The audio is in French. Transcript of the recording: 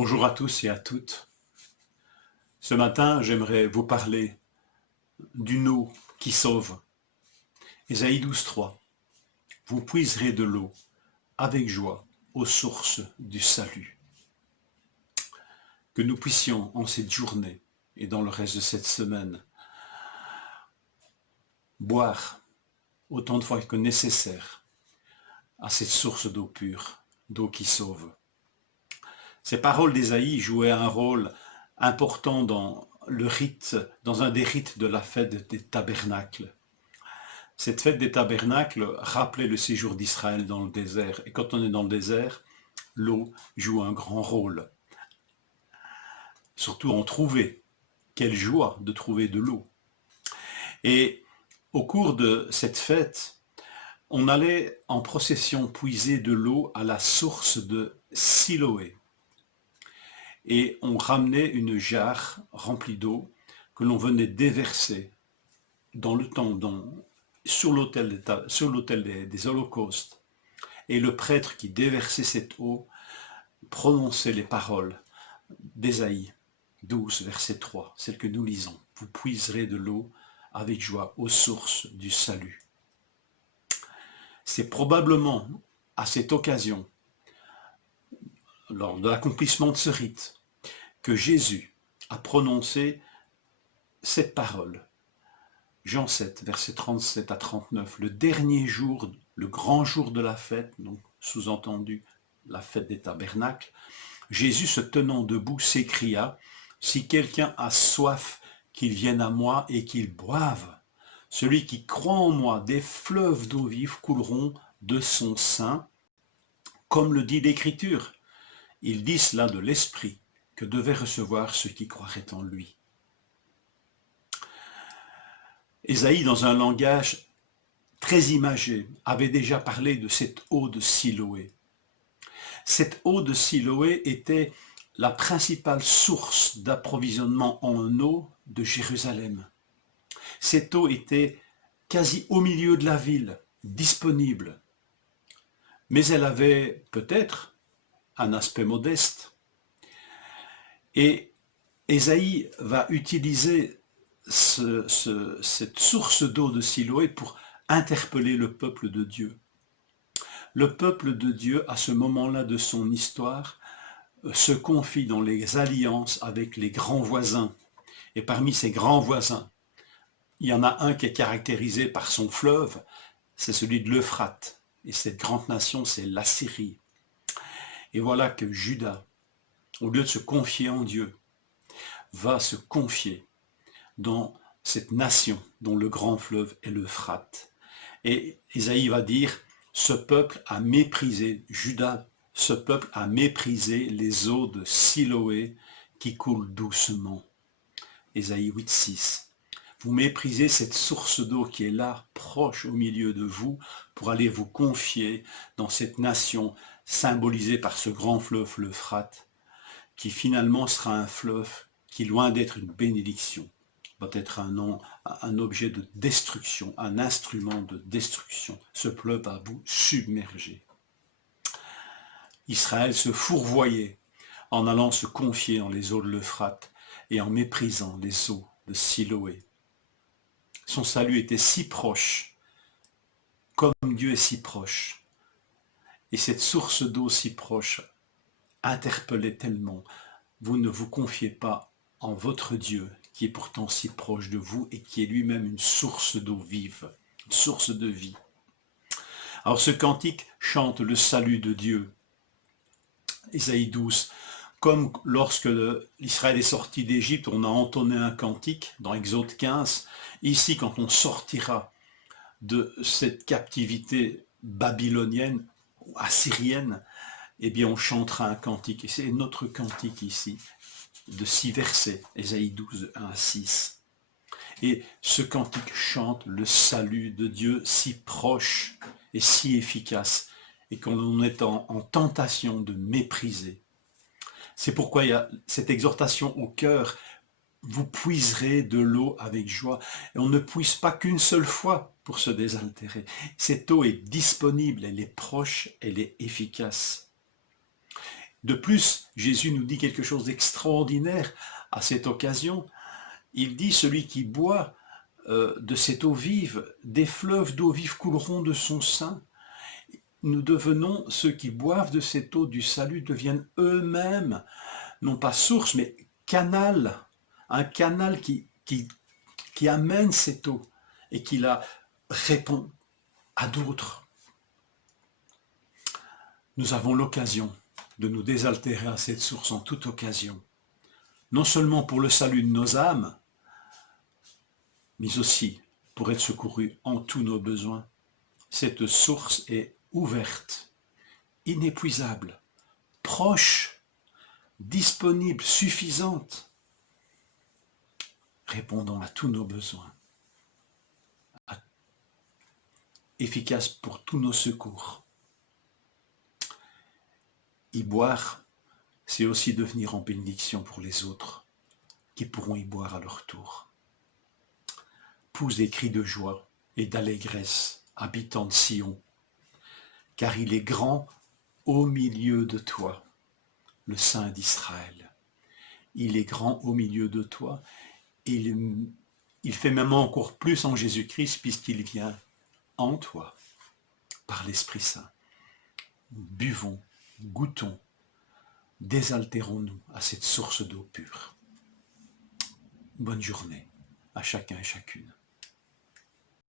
Bonjour à tous et à toutes. Ce matin, j'aimerais vous parler d'une eau qui sauve. Ésaïe 12:3. Vous puiserez de l'eau avec joie aux sources du salut. Que nous puissions en cette journée et dans le reste de cette semaine boire autant de fois que nécessaire à cette source d'eau pure, d'eau qui sauve. Ces paroles d'Ésaïe jouaient un rôle important dans un des rites de la fête des tabernacles. Cette fête des tabernacles rappelait le séjour d'Israël dans le désert. Et quand on est dans le désert, l'eau joue un grand rôle. Surtout en trouver. Quelle joie de trouver de l'eau. Et au cours de cette fête, on allait en procession puiser de l'eau à la source de Siloé. Et on ramenait une jarre remplie d'eau que l'on venait déverser dans le temps, sur l'autel des holocaustes. Et le prêtre qui déversait cette eau prononçait les paroles d'Ésaïe 12, verset 3, celle que nous lisons. Vous puiserez de l'eau avec joie aux sources du salut. C'est probablement à cette occasion, lors de l'accomplissement de ce rite, que Jésus a prononcé cette parole. Jean 7, versets 37 à 39, le dernier jour, le grand jour de la fête, donc sous-entendu la fête des tabernacles, Jésus se tenant debout s'écria, « Si quelqu'un a soif, qu'il vienne à moi et qu'il boive. Celui qui croit en moi, des fleuves d'eau vive couleront de son sein, comme le dit l'Écriture. Il dit cela de l'Esprit que devaient recevoir ceux qui croiraient en lui. » Ésaïe, dans un langage très imagé, avait déjà parlé de cette eau de Siloé. Cette eau de Siloé était la principale source d'approvisionnement en eau de Jérusalem. Cette eau était quasi au milieu de la ville, disponible. Mais elle avait peut-être un aspect modeste. Et Ésaïe va utiliser cette source d'eau de Siloé pour interpeller le peuple de Dieu. Le peuple de Dieu, à ce moment-là de son histoire, se confie dans les alliances avec les grands voisins. Et parmi ces grands voisins, il y en a un qui est caractérisé par son fleuve, c'est celui de l'Euphrate. Et cette grande nation, c'est l'Assyrie. Et voilà que Juda, au lieu de se confier en Dieu, va se confier dans cette nation dont le grand fleuve est l'Euphrate. Et Ésaïe va dire, ce peuple a méprisé, Juda, ce peuple a méprisé les eaux de Siloé qui coulent doucement. Ésaïe 8,6. Vous méprisez cette source d'eau qui est là, proche au milieu de vous, pour aller vous confier dans cette nation symbolisée par ce grand fleuve, l'Euphrate, qui finalement sera un fleuve qui, loin d'être une bénédiction, va être un objet de destruction, un instrument de destruction. Ce fleuve va vous submerger. Israël se fourvoyait en allant se confier dans les eaux de l'Euphrate et en méprisant les eaux de Siloé. Son salut était si proche, comme Dieu est si proche. Et cette source d'eau si proche interpellait tellement. Vous ne vous confiez pas en votre Dieu, qui est pourtant si proche de vous et qui est lui-même une source d'eau vive, une source de vie. Alors ce cantique chante le salut de Dieu. Ésaïe 12, comme lorsque l'Israël est sorti d'Égypte, on a entonné un cantique dans Exode 15. Ici, quand on sortira de cette captivité babylonienne ou assyrienne, eh bien on chantera un cantique. Et c'est notre cantique ici, de 6 versets, Ésaïe 12, 1 à 6. Et ce cantique chante le salut de Dieu si proche et si efficace, et qu'on est en tentation de mépriser. C'est pourquoi il y a cette exhortation au cœur, vous puiserez de l'eau avec joie. Et on ne puise pas qu'une seule fois pour se désaltérer. Cette eau est disponible, elle est proche, elle est efficace. De plus, Jésus nous dit quelque chose d'extraordinaire à cette occasion. Il dit, celui qui boit de cette eau vive, des fleuves d'eau vive couleront de son sein. Nous devenons, ceux qui boivent de cette eau du salut deviennent eux-mêmes, non pas source, mais canal, un canal qui amène cette eau et qui la répond à d'autres. Nous avons l'occasion de nous désaltérer à cette source en toute occasion, non seulement pour le salut de nos âmes, mais aussi pour être secourus en tous nos besoins. Cette source est ouverte, inépuisable, proche, disponible, suffisante, répondant à tous nos besoins, efficace pour tous nos secours. Y boire, c'est aussi devenir en bénédiction pour les autres, qui pourront y boire à leur tour. Pousse des cris de joie et d'allégresse, habitant de Sion, car il est grand au milieu de toi, le Saint d'Israël. Il est grand au milieu de toi, et il fait même encore plus en Jésus-Christ, puisqu'il vient en toi, par l'Esprit Saint. Buvons, goûtons, désaltérons-nous à cette source d'eau pure. Bonne journée à chacun et chacune.